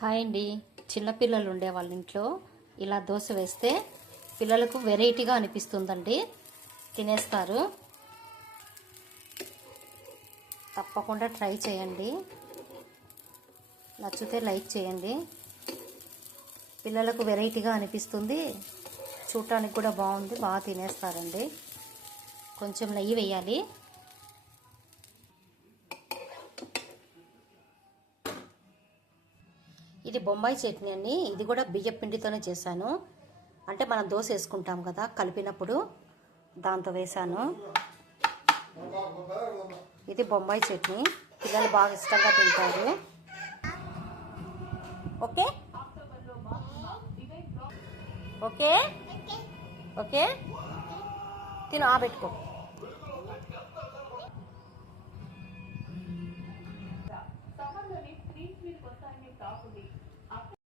Hi అండి. చిన్నపిల్లలు ఉండే వాళ్ళ ఇంట్లో ఇలా దోశ వేస్తే పిల్లలకు వెరైటీగా అనిపిస్తుందండి, తినేస్తారు. తప్పకుండా ట్రై చేయండి. నచ్చితే లైక్ చేయండి. పిల్లలకు వెరైటీగా అనిపిస్తుంది, చూడటానికి కూడా బాగుంది, బాగా తినేస్తారండి. కొంచెం నెయ్యి వేయాలి. ఇది బొంబాయి చట్నీ అండి. ఇది కూడా బియ్యం పిండితోనే చేశాను. అంటే మనం దోశ వేసుకుంటాం కదా కలిపినప్పుడు, దాంతో వేశాను. ఇది బొంబాయి చట్నీ, పిల్లలు బాగా ఇష్టంగా తింటారు. ఓకే ఓకే ఓకే తిను ఆబెట్టుకో.